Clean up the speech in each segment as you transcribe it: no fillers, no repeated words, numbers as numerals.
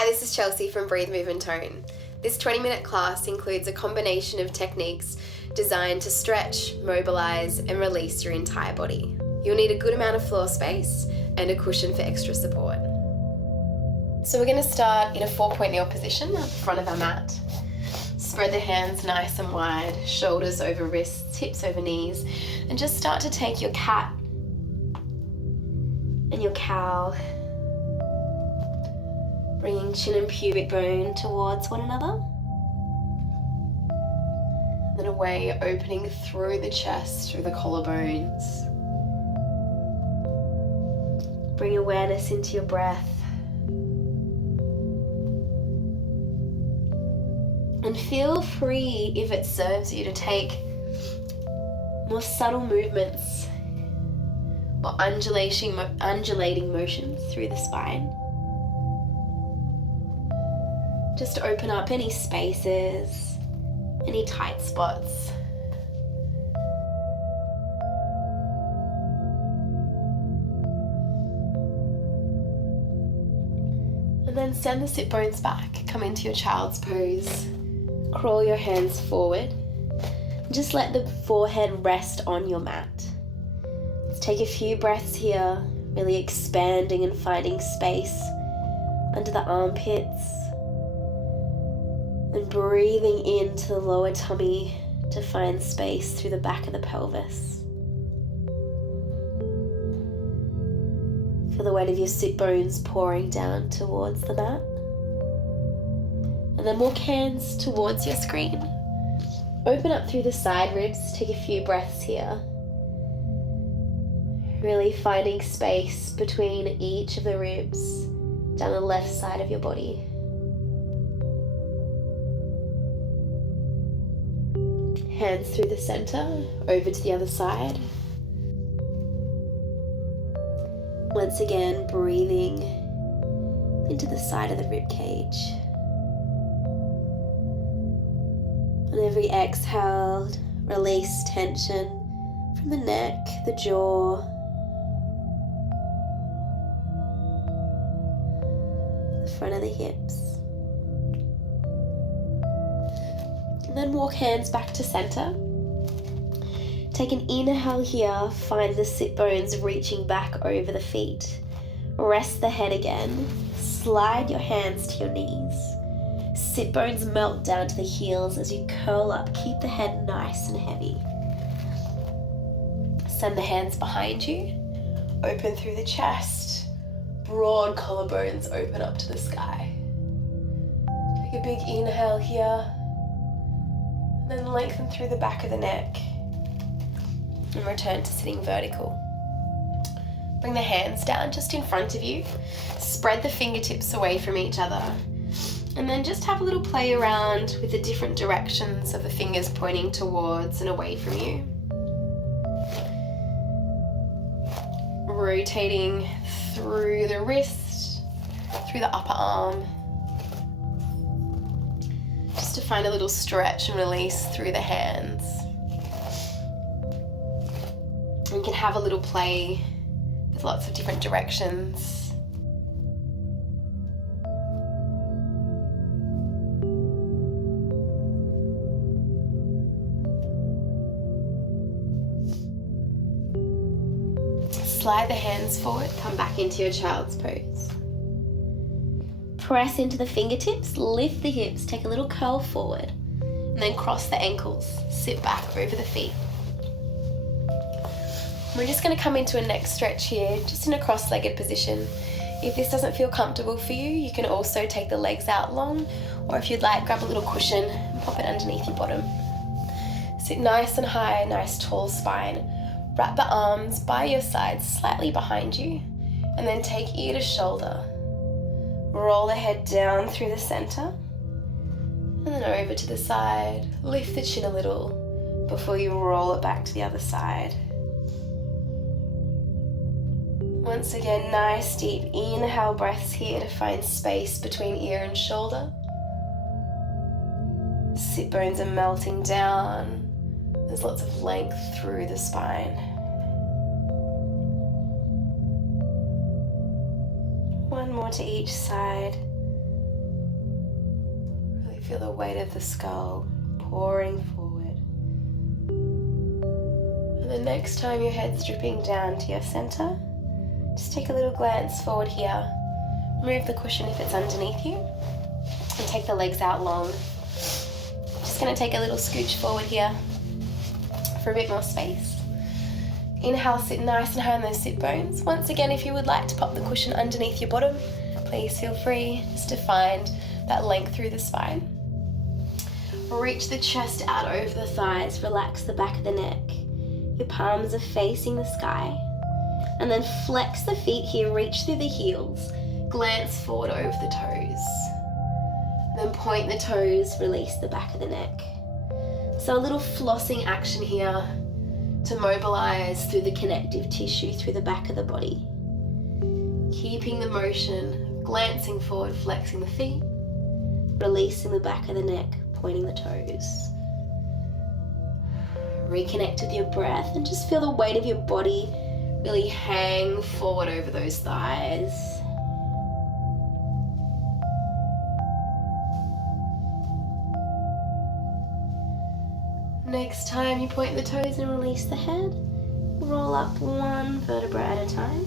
Hi, this is Chelsea from Breathemovetone. This 20-minute class includes a combination of techniques designed to stretch, mobilise and release your entire body. You'll need a good amount of floor space and a cushion for extra support. So we're going to start in a 4-point kneel position at the front of our mat. Spread the hands nice and wide, shoulders over wrists, hips over knees, and just start to take your cat and your cow, bringing chin and pubic bone towards one another. Then away, opening through the chest, through the collarbones. Bring awareness into your breath. And feel free, if it serves you, to take more subtle movements or undulating motions through the spine. Just open up any spaces, any tight spots. And then send the sit bones back. Come into your child's pose. Crawl your hands forward. Just let the forehead rest on your mat. Let's take a few breaths here, really expanding and finding space under the armpits. And breathing into the lower tummy to find space through the back of the pelvis. Feel the weight of your sit bones pouring down towards the mat. And then walk hands towards your screen. Open up through the side ribs, take a few breaths here. Really finding space between each of the ribs down the left side of your body. Hands through the center, over to the other side. Once again, breathing into the side of the rib cage. On every exhale, release tension from the neck, the jaw, the front of the hips. And then walk hands back to center. Take an inhale here, find the sit bones reaching back over the feet. Rest the head again, slide your hands to your knees. Sit bones melt down to the heels as you curl up. Keep the head nice and heavy. Send the hands behind you. Open through the chest. Broad collarbones open up to the sky. Take a big inhale here. And then lengthen through the back of the neck. And return to sitting vertical. Bring the hands down just in front of you. Spread the fingertips away from each other. And then just have a little play around with the different directions of the fingers pointing towards and away from you. Rotating through the wrist, through the upper arm. Just to find a little stretch and release through the hands. And you can have a little play with lots of different directions. Slide the hands forward, come back into your child's pose. Press into the fingertips, lift the hips, take a little curl forward, and then cross the ankles, sit back over the feet. We're just going to come into a neck stretch here, just in a cross-legged position. If this doesn't feel comfortable for you, you can also take the legs out long, or if you'd like, grab a little cushion and pop it underneath your bottom. Sit nice and high, nice tall spine. Wrap the arms by your sides, slightly behind you, and then take ear to shoulder. Roll the head down through the center, and then over to the side. Lift the chin a little before you roll it back to the other side. Once again, nice deep inhale breaths here to find space between ear and shoulder. Sit bones are melting down. There's lots of length through the spine. One more to each side. Feel the weight of the skull pouring forward. And the next time your head's dripping down to your center, just take a little glance forward here. Move the cushion if it's underneath you and take the legs out long. Just going to take a little scooch forward here for a bit more space. Inhale, sit nice and high on those sit bones. Once again, if you would like to pop the cushion underneath your bottom, please feel free just to find that length through the spine. Reach the chest out over the thighs, relax the back of the neck. Your palms are facing the sky. And then flex the feet here, reach through the heels, glance forward over the toes. Then point the toes, release the back of the neck. So a little flossing action here to mobilize through the connective tissue through the back of the body. Keeping the motion, glancing forward, flexing the feet, releasing the back of the neck, pointing the toes. Reconnect with your breath and just feel the weight of your body really hang forward over those thighs. Next time you point the toes and release the head, roll up one vertebra at a time.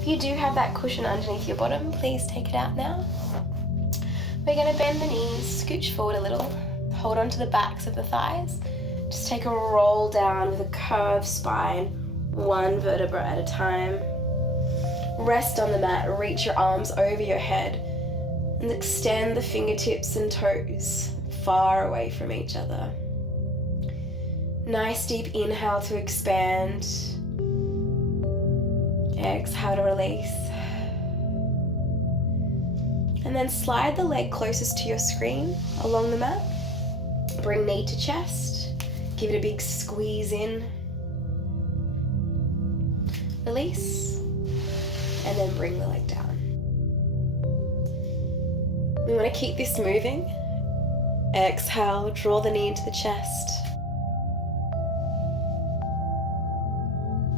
If you do have that cushion underneath your bottom, please take it out now. We're going to bend the knees, scooch forward a little, hold on to the backs of the thighs. Just take a roll down with a curved spine, one vertebra at a time. Rest on the mat, reach your arms over your head and extend the fingertips and toes far away from each other. Nice deep inhale to expand. Exhale to release. And then slide the leg closest to your screen along the mat. Bring knee to chest. Give it a big squeeze in. Release. And then bring the leg down. We want to keep this moving. Exhale, draw the knee into the chest.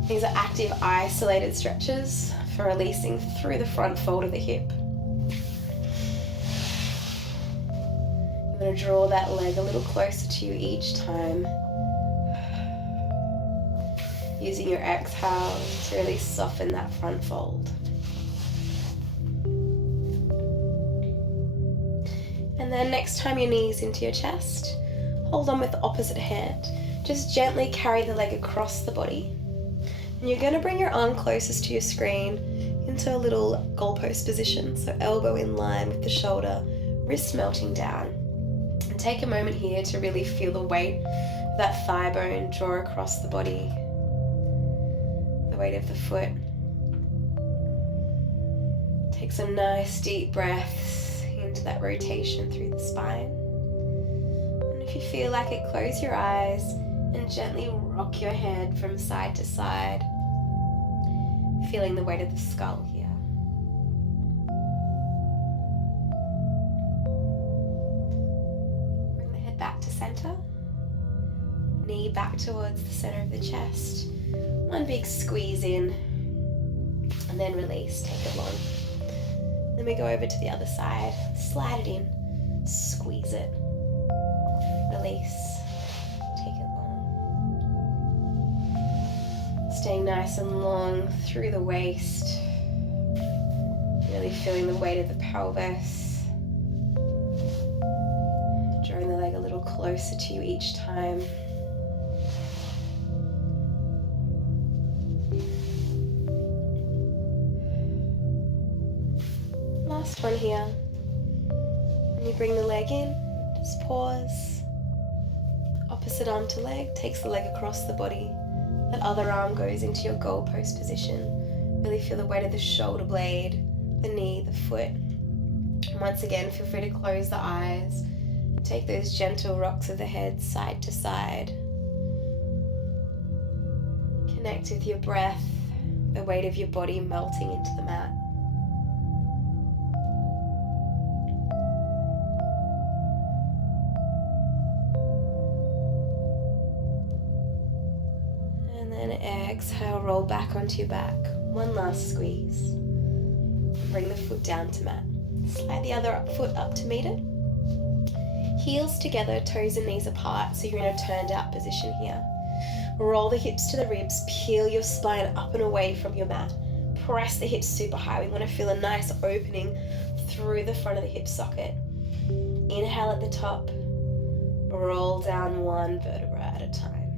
These are active isolated stretches for releasing through the front fold of the hip. You're going to draw that leg a little closer to you each time. Using your exhale to really soften that front fold. And then next time your knees into your chest, hold on with the opposite hand. Just gently carry the leg across the body. And you're going to bring your arm closest to your screen into a little goalpost position. So elbow in line with the shoulder, wrist melting down. And take a moment here to really feel the weight of that thigh bone draw across the body. The weight of the foot. Take some nice deep breaths into that rotation through the spine. And if you feel like it, close your eyes and gently rock your head from side to side, feeling the weight of the skull here. Bring the head back to center. Knee back towards the center of the chest. One big squeeze in, and then release, take it long. Then we go over to the other side, slide it in, squeeze it, release. Staying nice and long through the waist. Really feeling the weight of the pelvis. Drawing the leg a little closer to you each time. Last one here. When you bring the leg in, just pause. Opposite arm to leg takes the leg across the body. That other arm goes into your goalpost position. Really feel the weight of the shoulder blade, the knee, the foot. And once again, feel free to close the eyes and take those gentle rocks of the head side to side. Connect with your breath, the weight of your body melting into the mat. Exhale, roll back onto your back. One last squeeze. Bring the foot down to mat. Slide the other foot up to meet it. Heels together, toes and knees apart, so you're in a turned out position here. Roll the hips to the ribs, peel your spine up and away from your mat. Press the hips super high. We want to feel a nice opening through the front of the hip socket. Inhale at the top, roll down one vertebra at a time.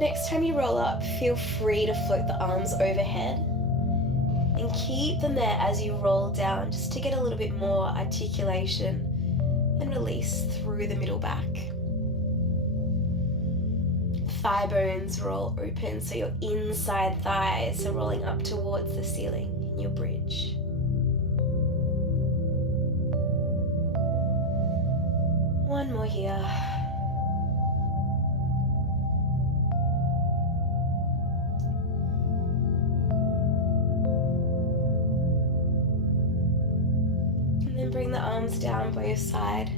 Next time you roll up, feel free to float the arms overhead and keep them there as you roll down, just to get a little bit more articulation and release through the middle back. Thigh bones roll open, so your inside thighs are rolling up towards the ceiling in your bridge. One more here. And then bring the arms down by your side.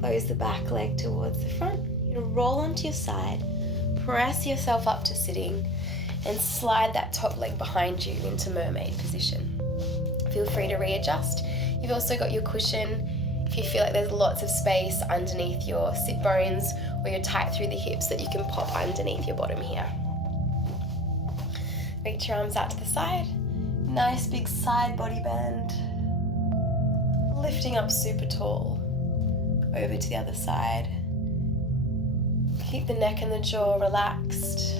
Close the back leg towards the front. You're going to roll onto your side. Press yourself up to sitting and slide that top leg behind you into mermaid position. Feel free to readjust. You've also got your cushion. If you feel like there's lots of space underneath your sit bones or you're tight through the hips, that you can pop underneath your bottom here. Reach your arms out to the side. Nice big side body bend. Lifting up super tall. Over to the other side. Keep the neck and the jaw relaxed.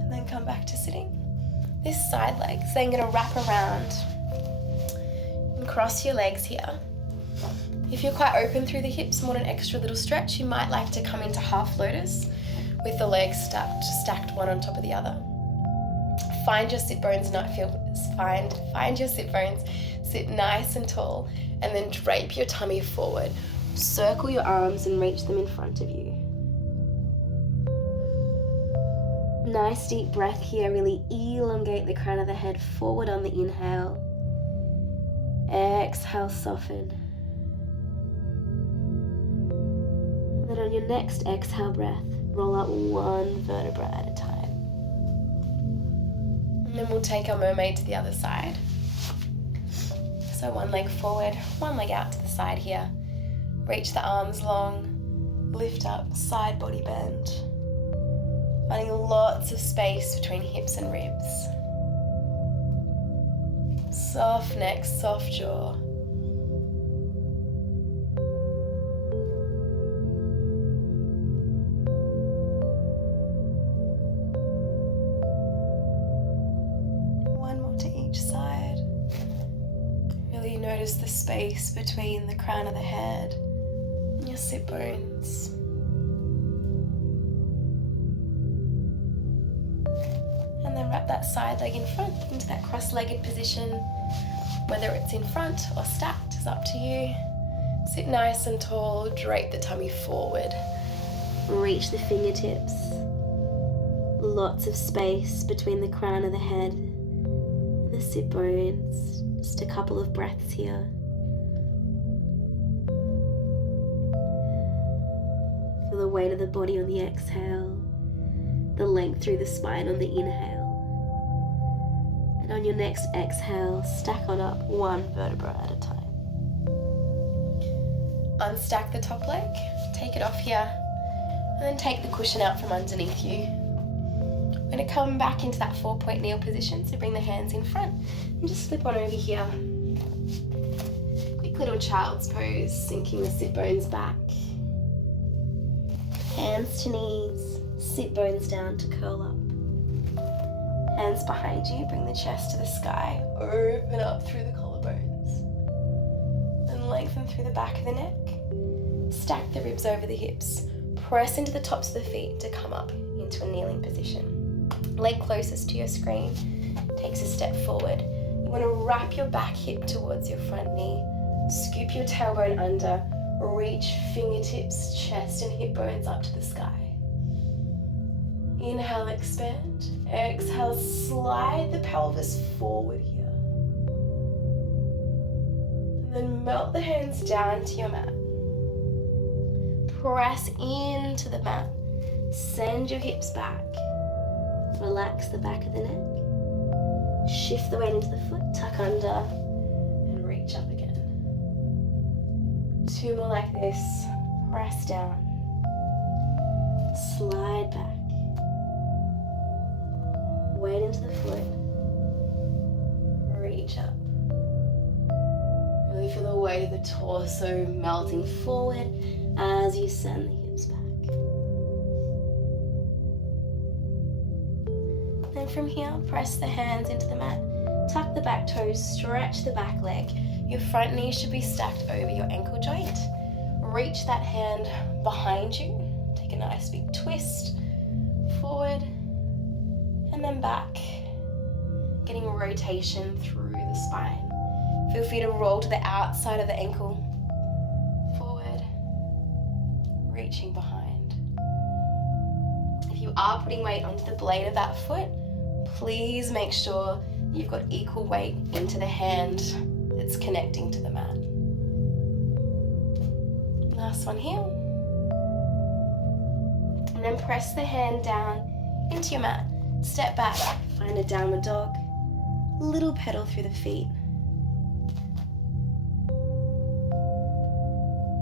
And then come back to sitting. This side leg, so I'm going to wrap around and cross your legs here. If you're quite open through the hips and want an extra little stretch, you might like to come into half lotus with the legs stacked one on top of the other. Find your sit bones, find your sit bones, sit nice and tall, and then drape your tummy forward. Circle your arms and reach them in front of you. Nice deep breath here, really elongate the crown of the head forward on the inhale. Exhale, soften. And then on your next exhale breath, roll up one vertebra at a time. And then we'll take our mermaid to the other side. So one leg forward, one leg out to the side here. Reach the arms long, lift up, side body bend. Finding lots of space between hips and ribs. Soft neck, soft jaw. Notice the space between the crown of the head and your sit bones. And then wrap that side leg in front into that cross-legged position. Whether it's in front or stacked is up to you. Sit nice and tall, drape the tummy forward. Reach the fingertips. Lots of space between the crown of the head and the sit bones. Just a couple of breaths here. Feel the weight of the body on the exhale, the length through the spine on the inhale. And on your next exhale, stack on up one vertebra at a time. Unstack the top leg, take it off here, and then take the cushion out from underneath you. We're going to come back into that 4-point kneel position, so bring the hands in front and just slip on over here. Quick little child's pose, sinking the sit bones back. Hands to knees, sit bones down to curl up. Hands behind you, bring the chest to the sky, open up through the collarbones. And lengthen through the back of the neck. Stack the ribs over the hips. Press into the tops of the feet to come up into a kneeling position. Leg closest to your screen takes a step forward. You want to wrap your back hip towards your front knee. Scoop your tailbone under. Reach fingertips, chest and hip bones up to the sky. Inhale, expand. Exhale, slide the pelvis forward here. And then melt the hands down to your mat. press into the mat. Send your hips back. Relax the back of the neck. Shift the weight into the foot, tuck under, and reach up again. 2 more like this. Press down. Slide back. Weight into the foot. Reach up. Really feel the weight of the torso melting forward as you send the hips back. Then from here, press the hands into the mat. Tuck the back toes, stretch the back leg. Your front knee should be stacked over your ankle joint. Reach that hand behind you. Take a nice big twist forward and then back. Getting rotation through the spine. Feel free to roll to the outside of the ankle. Forward. Reaching behind. If you are putting weight onto the blade of that foot, please make sure you've got equal weight into the hand that's connecting to the mat. Last one here. And then press the hand down into your mat. Step back, find a downward dog. Little pedal through the feet.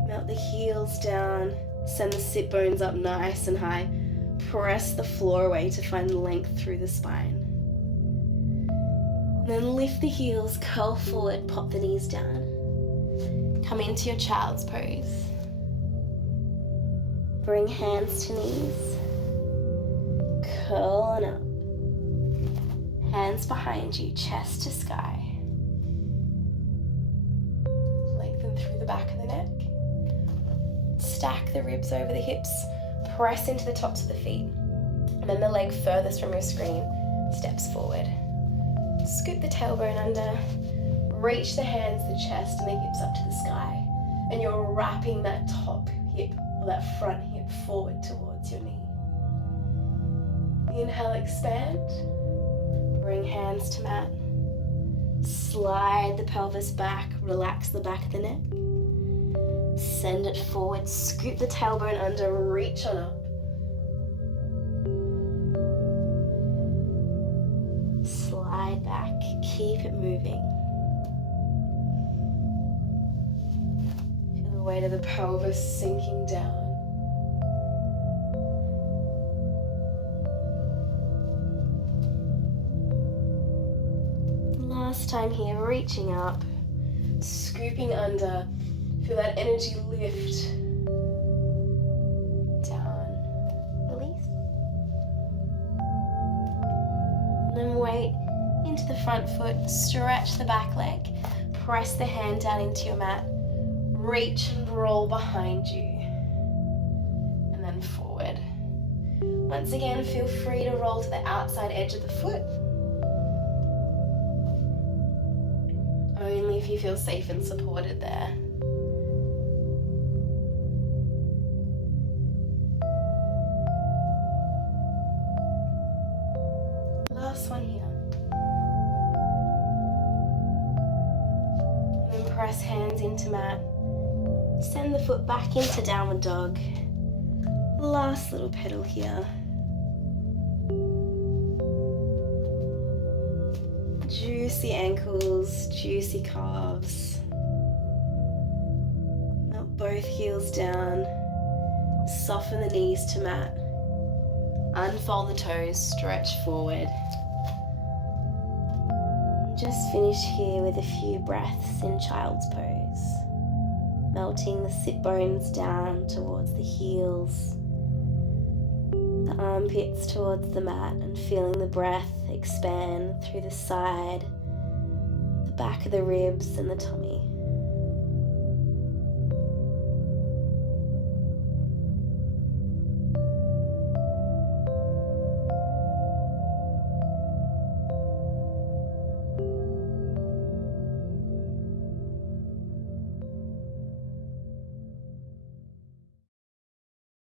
Melt the heels down. Send the sit bones up nice and high. Press the floor away to find length through the spine. Then lift the heels, curl forward, pop the knees down. Come into your child's pose. Bring hands to knees. Curl on up. Hands behind you, chest to sky. Lengthen through the back of the neck. Stack the ribs over the hips. Press into the tops of the feet. And then the leg furthest from your screen steps forward. Scoop the tailbone under. Reach the hands, the chest, and the hips up to the sky. And you're wrapping that top hip or that front hip forward towards your knee. Inhale, expand. Bring hands to mat. Slide the pelvis back. Relax the back of the neck. Send it forward. Scoop the tailbone under. Reach on up. Slide back. Keep it moving. Feel the weight of the pelvis sinking down. Last time here, reaching up, scooping under. Feel that energy lift. Down. Release. And then weight into the front foot. Stretch the back leg. Press the hand down into your mat. Reach and roll behind you. And then forward. Once again, feel free to roll to the outside edge of the foot. Only if you feel safe and supported there. Last one here. And then press hands into mat. Send the foot back into downward dog. Last little pedal here. Juicy ankles, juicy calves. Melt both heels down. Soften the knees to mat. Unfold the toes, stretch forward. Just finish here with a few breaths in child's pose. Melting the sit bones down towards the heels. The armpits towards the mat and feeling the breath expand through the side, the back of the ribs and the tummy.